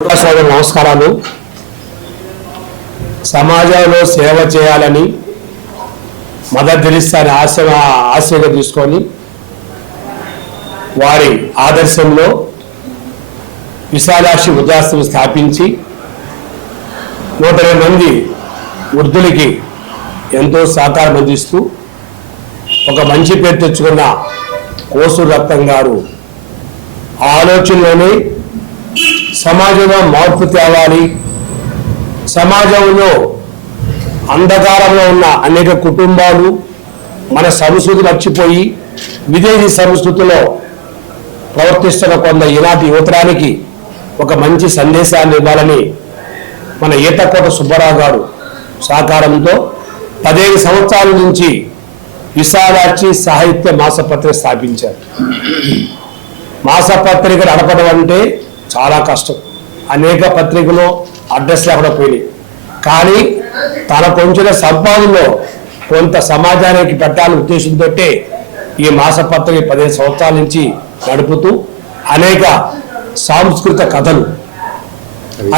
నమస్కారాలు. సమాజంలో సేవ చేయాలని మదర్ తెరిసాని ఆశగా తీసుకొని వారి ఆదర్శంలో విశాలాక్షి వృద్ధాశ్రమం స్థాపించి 120 మంది వృద్ధులకి ఎంతో సహకారం అందిస్తూ ఒక మంచి పేరు తెచ్చుకున్న కోసూరు రత్నం గారు ఆలోచనలోనే సమాజంలో మార్పు తేవాలి, సమాజంలో అంధకారంలో ఉన్న అనేక కుటుంబాలు మన సంస్కృతి మర్చిపోయి విదేశీ సంస్కృతిలో ప్రవర్తిస్తున్న కొంత ఈనాటి యువతరానికి ఒక మంచి సందేశాన్ని ఇవ్వాలని మన ఈతకోట సుబ్బారావు గారు సహకారంతో 15 సంవత్సరాల నుంచి విశాలాక్షి సాహిత్య మాసపత్రిక స్థాపించారు. మాసపత్రిక నడపడం అంటే చాలా కష్టం. అనేక పత్రికలు అడ్రస్ లేకుండా పోయినాయి. కానీ తన కొంచెం సంపాదనలో కొంత సమాజానికి పెట్టాలనే ఉద్దేశంతో ఈ మాసపత్రిక 15 సంవత్సరాల నుంచి నడుపుతూ అనేక సాంస్కృతిక కథలు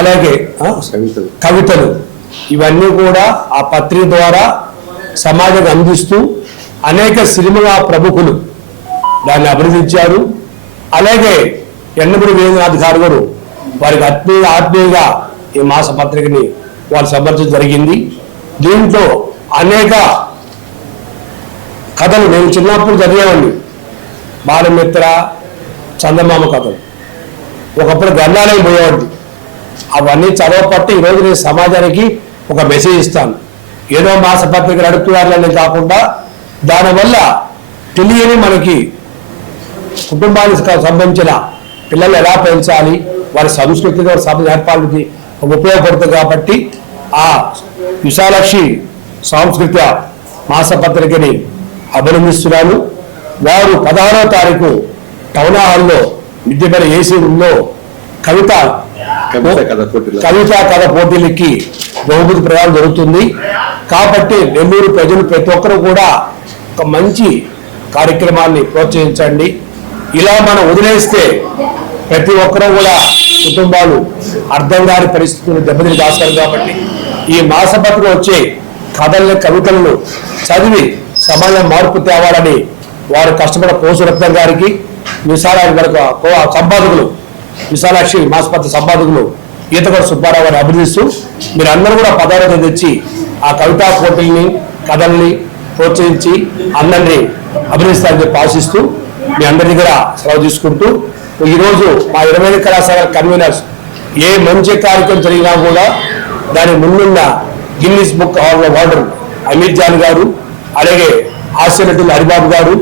అలాగే కవితలు ఇవన్నీ కూడా ఆ పత్రిక ద్వారా సమాజానికి అందిస్తూ అనేక సినిమా ప్రముఖులు దాన్ని అభినందించారు. అలాగే ఎండమూరి వీరేంద్రనాథ్ గారు వారికి ఆత్మీయంగా ఈ మాసపత్రికని వారు సమర్పించడం జరిగింది. దీంట్లో అనేక కథలు నేను చిన్నప్పుడు చదివేవాడిని. బాలమిత్ర, చందమామ కథలు, ఒకప్పుడు గ్రంథాలయం పోయేవాడిని. అవన్నీ చదవపట్టి ఈరోజు నేను సమాజానికి ఒక మెసేజ్ ఇస్తాను. ఏదో మాసపత్రిక నడుపుతున్నారని కాకుండా దానివల్ల తెలియని మనకి కుటుంబానికి సంబంధించిన పిల్లలు ఎలా పెంచాలి, వారి సంస్కృతి నేర్పాలకి ఉపయోగపడుతుంది. కాబట్టి ఆ విశాలాక్షి సాంస్కృతిక మాసపత్రికని అభినందిస్తున్నాను. వారు 16వ తారీఖు టౌన్ హాల్లో విద్యపల్లి ఏసీ రూమ్లో కవిత కథ పోటీలకి బహుమతి ప్రదానం జరుగుతుంది. కాబట్టి నెల్లూరు ప్రజలు ప్రతి ఒక్కరూ కూడా ఒక మంచి కార్యక్రమాన్ని ప్రోత్సహించండి. ఇలా మనం వదిలేస్తే ప్రతి ఒక్కరూ కూడా కుటుంబాలు అర్థం కాని పరిస్థితులు దెబ్బతిని దాస్తారు. కాబట్టి ఈ మాసపత్రిక వచ్చే కథల్ని కవితలను చదివి సమాజం మార్పు తేవాలని వారు కష్టపడిన కోసూరు రత్నం గారికి, సంపాదకులు విశాలాక్షి మాసపత్రిక సంపాదకులు ఈతకోట సుబ్బారావు గారిని అభినందిస్తూ మీరందరూ కూడా 16వ తేదీ తెచ్చి ఆ కవితా పోటీల్ని కథల్ని ప్రోత్సహించి అందరినీ అభినందిస్తారని చెప్పి ఆశిస్తూ మీ అందరి దగ్గర సెలవు తీసుకుంటూ ఈరోజు మా 25 కళాశాల కన్వీనర్స్ ఏ మంచి కార్యక్రమం జరిగినా కూడా దాని ముందున్న Guinness book of world Ameer Jan గారు, అలాగే హాస్యనటులు హరిబాబు గారు,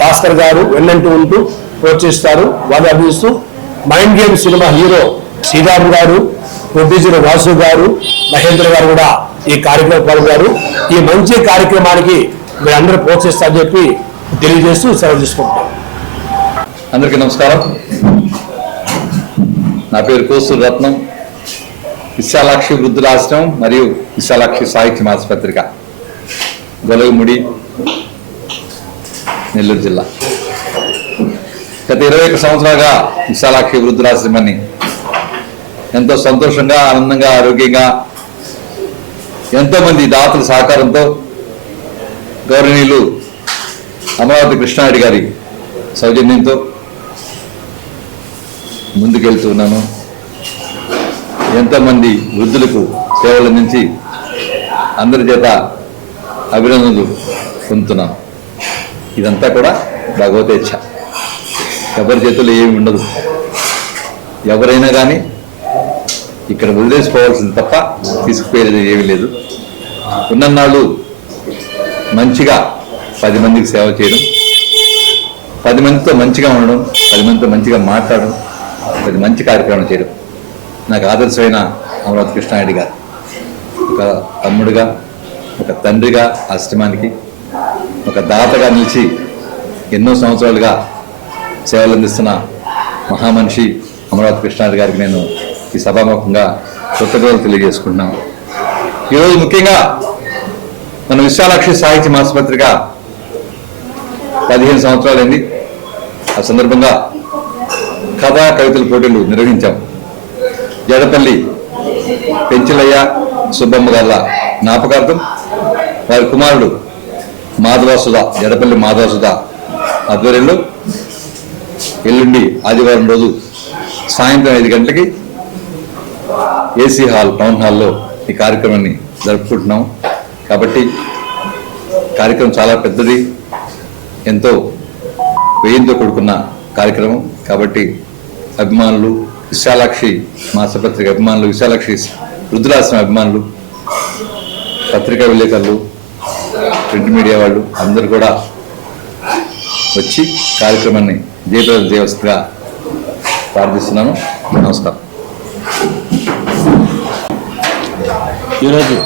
భాస్కర్ గారు వెన్నంటూ ఉంటూ ప్రోత్సహిస్తారు. వాళ్ళు అభినందిస్తూ mind game cinema hero Sriram గారు, ప్రొడ్యూసర్ వాసు గారు, మహేంద్ర గారు కూడా ఈ కార్యక్రమం పాల్గొన్నారు. ఈ మంచి కార్యక్రమానికి మీరు అందరూ ప్రోత్సహిస్తారని చెప్పి తెలియజేస్తూ సెలవు తీసుకుంటాం. అందరికీ నమస్కారం. నా పేరు కోసూరు రత్నం. విశాలాక్షి వృద్ధులాశ్రమం మరియు విశాలాక్షి సాహిత్య మాసపత్రిక, గొలగముడి, నెల్లూరు జిల్లా. గత 21 సంవత్సరాలుగా విశాలాక్షి వృద్ధులాశ్రమాన్ని ఎంతో సంతోషంగా, ఆనందంగా, ఆరోగ్యంగా ఎంతోమంది దాతల సహకారంతో గౌరవనీయులు అమరావతి కృష్ణారెడ్డి గారి సౌజన్యంతో ముందుకెళ్తున్నాను. ఎంతోమంది వృద్ధులకు సేవలు అందించి అందరి చేత అభినందనలు పొందుతున్నాను. ఇదంతా కూడా భగవతేచ్ఛ. ఎవరి చేతుల్లో ఏమి ఉండదు. ఎవరైనా కానీ ఇక్కడ వదిలేసుకోవాల్సింది తప్ప తీసుకుపోయేది ఏమీ లేదు. ఉన్నన్నాళ్ళు మంచిగా 10 మందికి సేవ చేయడం, 10 మందితో మంచిగా ఉండడం, 10 మందితో మంచిగా మాట్లాడడం, 10 మంచి కార్యక్రమం చేయడం నాకు ఆదర్శమైన అమరావతి కృష్ణారెడ్డి గారు ఒక తమ్ముడిగా, ఒక తండ్రిగా ఆశ్రమానికి, ఒక దాతగా నిలిచి ఎన్నో సంవత్సరాలుగా సేవలు అందిస్తున్న మహామనిషి అమరావతి కృష్ణారెడ్డి గారికి నేను ఈ సభాముఖంగా కృతజ్ఞతలు తెలియజేసుకుంటున్నాను. ఈరోజు ముఖ్యంగా మన విశాలాక్షి సాహిత్య మాసపత్రిక 15 సంవత్సరాలైంది. ఆ సందర్భంగా కథా కవితల పోటీలు నిర్వహించాం. జడపల్లి పెంచలయ్య సుబ్బమ్మ గారి జ్ఞాపకార్థం వారి కుమారుడు మాధవసుధ జడపల్లి మాధవసుధ ఆధ్వర్యంలో ఎల్లుండి ఆదివారం రోజు సాయంత్రం 5 గంటలకి ఏసీ హాల్ టౌన్ హాల్లో ఈ కార్యక్రమాన్ని జరుపుకుంటున్నాం. కాబట్టి కార్యక్రమం చాలా పెద్దది, ఎంతో వ్యయంతో కూడుకున్న కార్యక్రమం. కాబట్టి అభిమానులు, విశాలాక్షి మాసపత్రిక అభిమానులు, విశాలాక్షి రుద్రాశ్రమ అభిమానులు, పత్రికా విలేకరులు, ప్రింట్ మీడియా వాళ్ళు అందరూ కూడా వచ్చి కార్యక్రమాన్ని జయప్రద దేవస్థగా ప్రార్థిస్తున్నాను. నమస్కారం. ఈరోజు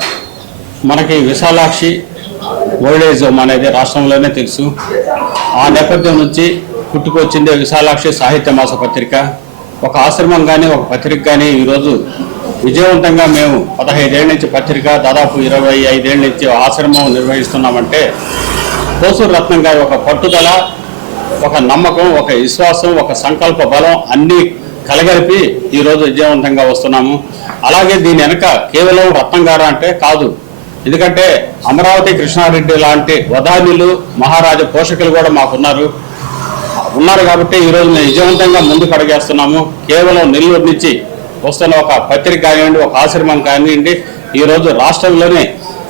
మనకి విశాలాక్షి ఓల్డేజ్ హోమ్ అనేది రాష్ట్రంలోనే తెలుసు. ఆ నేపథ్యం నుంచి పుట్టుకొచ్చిందే విశాలాక్షి సాహిత్య మాస పత్రిక. ఒక ఆశ్రమం కానీ ఒక పత్రిక కానీ ఈరోజు విజయవంతంగా మేము 15 ఏళ్ళ నుంచి పత్రిక, దాదాపు 25 ఏళ్ళ నుంచి ఆశ్రమం నిర్వహిస్తున్నామంటే కోసూరు రత్నం గారి ఒక పట్టుదల, ఒక నమ్మకం, ఒక విశ్వాసం, ఒక సంకల్ప బలం అన్నీ కలగలిపి ఈరోజు విజయవంతంగా వస్తున్నాము. అలాగే దీని వెనక కేవలం రత్నం గారు అంటే కాదు, ఎందుకంటే అమరావతి కృష్ణారెడ్డి లాంటి వదాన్యులు, మహారాజా పోషకులు కూడా మాకున్నారు కాబట్టి ఈరోజు మేము విజయవంతంగా ముందుకు అడిగేస్తున్నాము. కేవలం నెల్లూరు నుంచి వస్తున్న ఒక పత్రిక కానివ్వండి, ఒక ఆశ్రమం కానివ్వండి, ఈరోజు రాష్ట్రంలోనే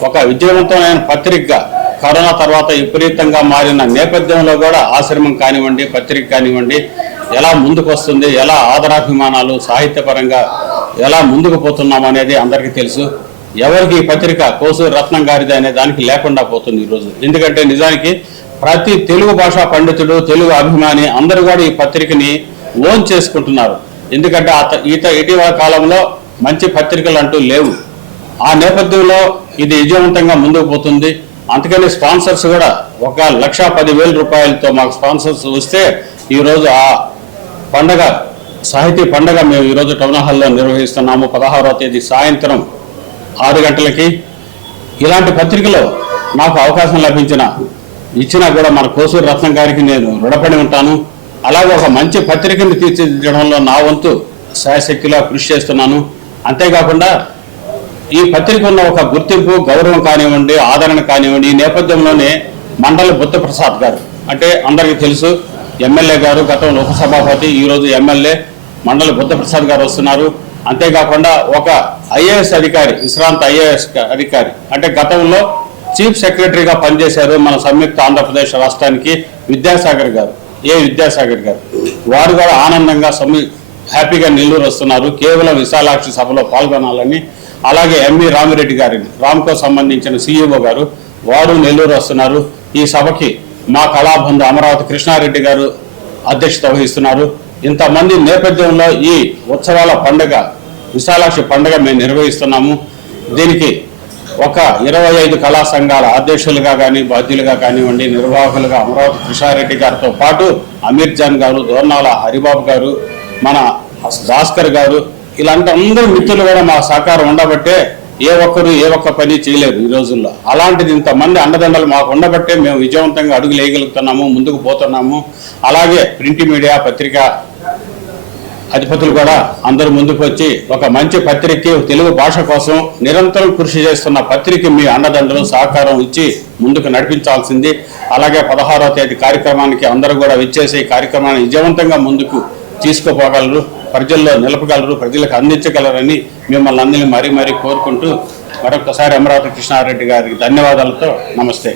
ఒక విజయవంతమైన పత్రికగా కరోనా తర్వాత విపరీతంగా మారిన నేపథ్యంలో కూడా ఆశ్రమం కానివ్వండి, పత్రిక కానివ్వండి ఎలా ముందుకు వస్తుంది, ఎలా ఆదరాభిమానాలు సాహిత్యపరంగా ఎలా ముందుకు పోతున్నాం అనేది అందరికీ తెలుసు. ఎవరికి ఈ పత్రిక కోసూరు రత్నం గారిది అనే దానికి లేకుండా పోతుంది ఈరోజు. ఎందుకంటే నిజానికి ప్రతి తెలుగు భాషా పండితుడు, తెలుగు అభిమాని అందరూ కూడా ఈ పత్రికని ఓన్ చేసుకుంటున్నారు. ఎందుకంటే ఇటీవల కాలంలో మంచి పత్రికలు అంటూ లేవు. ఆ నేపథ్యంలో ఇది విజయవంతంగా ముందుకు పోతుంది. అందుకని స్పాన్సర్స్ కూడా 1,10,000 రూపాయలతో మాకు స్పాన్సర్స్ వస్తే ఈరోజు ఆ పండగ, సాహితీ పండగ మేము ఈరోజు టౌన్ హాల్లో నిర్వహిస్తున్నాము. 16వ తేదీ సాయంత్రం 6 గంటలకి. ఇలాంటి పత్రికలో నాకు అవకాశం ఇచ్చినా కూడా మన కోసూరు రత్నం గారికి నేను రుణపడి ఉంటాను. అలాగే ఒక మంచి పత్రికను తీర్చిదిద్దడంలో నా వంతు శాయశక్తిలో కృషి చేస్తున్నాను. అంతేకాకుండా ఈ పత్రిక ఉన్న ఒక గుర్తింపు, గౌరవం కానివ్వండి, ఆదరణ కానివ్వండి, ఈ నేపథ్యంలోనే మండలి బుద్ధప్రసాద్ గారు అంటే అందరికీ తెలుసు, ఎమ్మెల్యే గారు, గతంలో ఉపసభాపతి, ఈరోజు ఎమ్మెల్యే మండలి బుద్ధప్రసాద్ గారు వస్తున్నారు. అంతేకాకుండా ఒక ఐఏఎస్ అధికారి, విశ్రాంత ఐఏఎస్ అధికారి అంటే గతంలో చీఫ్ సెక్రటరీగా పనిచేశారు మన సంయుక్త ఆంధ్రప్రదేశ్ రాష్ట్రానికి, విద్యాసాగర్ గారు, విద్యాసాగర్ గారు, వారు కూడా ఆనందంగా హ్యాపీగా నెల్లూరు వస్తున్నారు కేవలం విశాలాక్షి సభలో పాల్గొనాలని. అలాగే ఎంవి రామిరెడ్డి గారిని, రామ్కో సంబంధించిన సిఇఓ గారు, వారు నెల్లూరు వస్తున్నారు. ఈ సభకి మా కళాబంధు అమరావతి కృష్ణారెడ్డి గారు అధ్యక్షత వహిస్తున్నారు. ఇంతమంది నేపథ్యంలో ఈ ఉత్సవాల పండుగ, విశాలాక్షి పండుగ మేము నిర్వహిస్తున్నాము. దీనికి ఒక 25 కళా సంఘాల అధ్యక్షులుగా కానీ, బాధ్యులుగా కానివ్వండి, నిర్వాహకులుగా అమరావతి కృష్ణారెడ్డి గారితో పాటు అమీర్ జాన్ గారు, దోర్నాల హరిబాబు గారు, మన భాస్కర్ గారు, ఇలాంటి అందరూ మిత్రులు కూడా మా సహకారం ఉండబట్టే ఏ ఒక్క పని చేయలేరు ఈ రోజుల్లో. అలాంటిది ఇంతమంది అండదండలు మాకు ఉండబట్టే మేము విజయవంతంగా అడుగులు వేయగలుగుతున్నాము, ముందుకు పోతున్నాము. అలాగే ప్రింట్ మీడియా, పత్రిక అధిపతులు కూడా అందరూ ముందుకు వచ్చి ఒక మంచి పత్రికకి, తెలుగు భాష కోసం నిరంతరం కృషి చేస్తున్న పత్రిక మీ అండదండలు సహకారం ఇచ్చి ముందుకు నడిపించాల్సింది. అలాగే 16వ తేదీ కార్యక్రమానికి అందరూ కూడా విచ్చేసి ఈ కార్యక్రమాన్ని విజయవంతంగా ముందుకు తీసుకుపోగలరు, ప్రజల్లో నిలపగలరు, ప్రజలకు అందించగలరని మిమ్మల్ని అందరినీ మరీ కోరుకుంటూ మరొకసారి అమరావతి కృష్ణారెడ్డి గారికి ధన్యవాదాలతో నమస్తే.